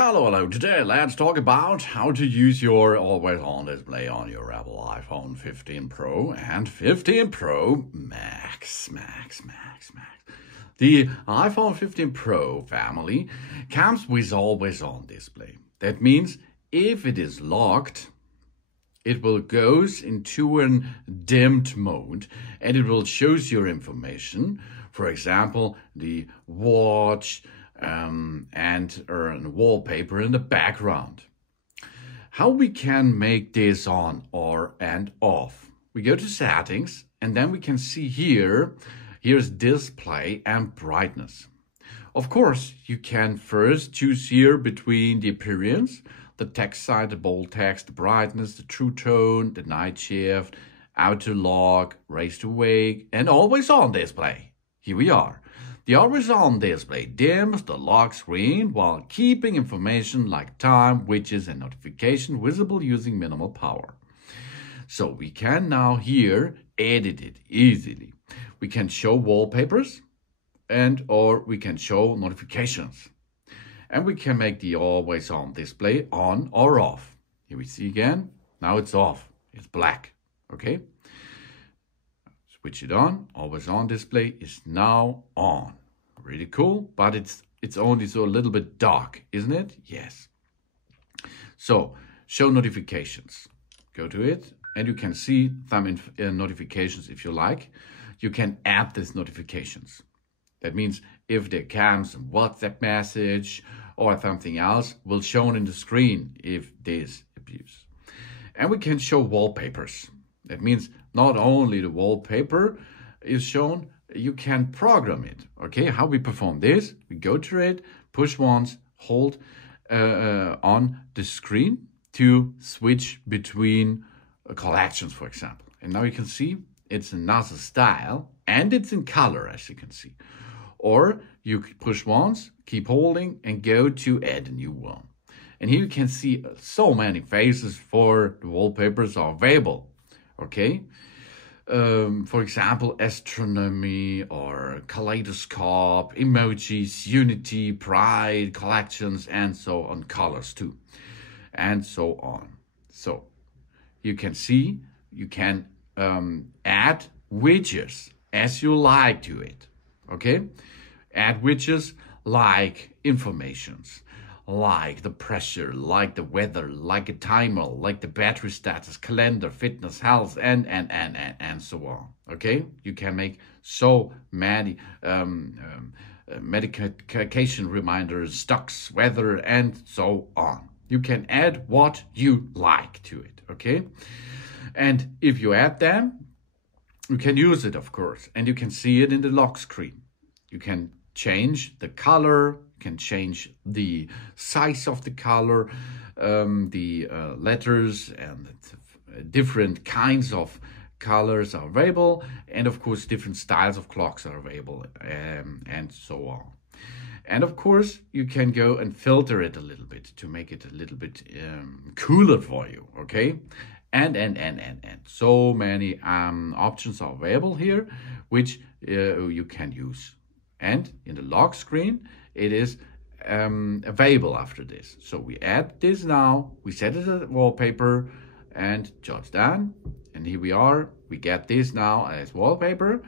Hello. Today let's talk about how to use your always-on display on your Apple iPhone 15 Pro and 15 Pro Max. The iPhone 15 Pro family comes with always-on display. That means if it is locked, it will goes into a dimmed mode and it will shows your information. For example, the watch, and wallpaper in the background. How we can make this on or and off? We go to settings and then we can see here's display and brightness. Of course, you can first choose here between the appearance, the text side, the bold text, the brightness, the true tone, the night shift, auto lock, raise to wake, and always on display. Here we are. The always-on display dims the lock screen while keeping information like time, widgets, and notification visible using minimal power. So we can now here edit it easily. We can show wallpapers or we can show notifications. And we can make the always-on display on or off. Here we see again, now it's off, it's black, okay? Switch it on, always-on display is now on. Really cool, but it's only so a little bit dark, isn't it? Yes. So, show notifications. Go to it, and you can see some notifications if you like. You can add these notifications. That means if there comes a WhatsApp message or something else, will show in the screen if this appears. And we can show wallpapers. That means not only the wallpaper is shown, you can program it. Okay, how we perform this? We go to it, push once, hold on the screen to switch between collections, for example. And now you can see it's another style and it's in color, as you can see. Or you push once, keep holding, and go to add a new one. And here you can see so many faces for the wallpapers are available. Okay, for example, astronomy or kaleidoscope, emojis, unity, pride, collections, and so on, colors too, and so on. So you can see you can add widgets as you like to it. Okay, add widgets like informations, like the pressure, like the weather, like a timer, like the battery status, calendar, fitness, health, and so on. Okay, you can make so many medication reminders, stocks, weather, and so on. You can add what you like to it. Okay, and if you add them, you can use it, of course, and you can see it in the lock screen. You can change the color, can change the size of the color, the letters, and different kinds of colors are available, and of course different styles of clocks are available, and so on. And of course you can go and filter it a little bit to make it a little bit cooler for you. Okay, and so many options are available here which you can use. And in the lock screen, it is available after this. So we add this now, we set it as wallpaper, and job's done. And here we are, we get this now as wallpaper.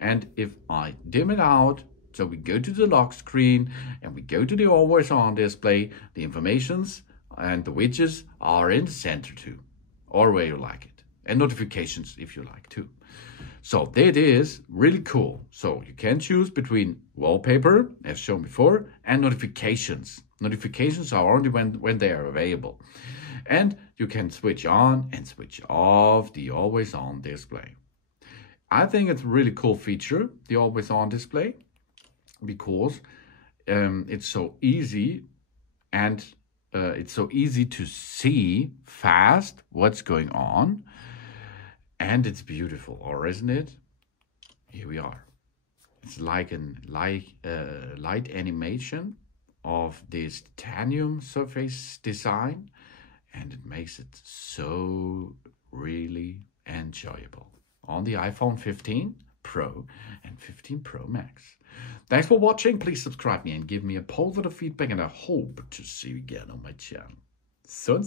And if I dim it out, so we go to the lock screen and we go to the always on display, the informations and the widgets are in the center too, or where you like it. And notifications if you like too. So that is really cool. So you can choose between wallpaper, as shown before, and notifications. Notifications are only when they are available. And you can switch on and switch off the always on display. I think it's a really cool feature, the always on display, because it's so easy and it's so easy to see fast what's going on. And it's beautiful, or isn't it? Here we are. It's like a light animation of this titanium surface design, and it makes it so really enjoyable on the iPhone 15 Pro and 15 Pro Max. Thanks for watching. Please subscribe me and give me a positive feedback, and I hope to see you again on my channel. Sun.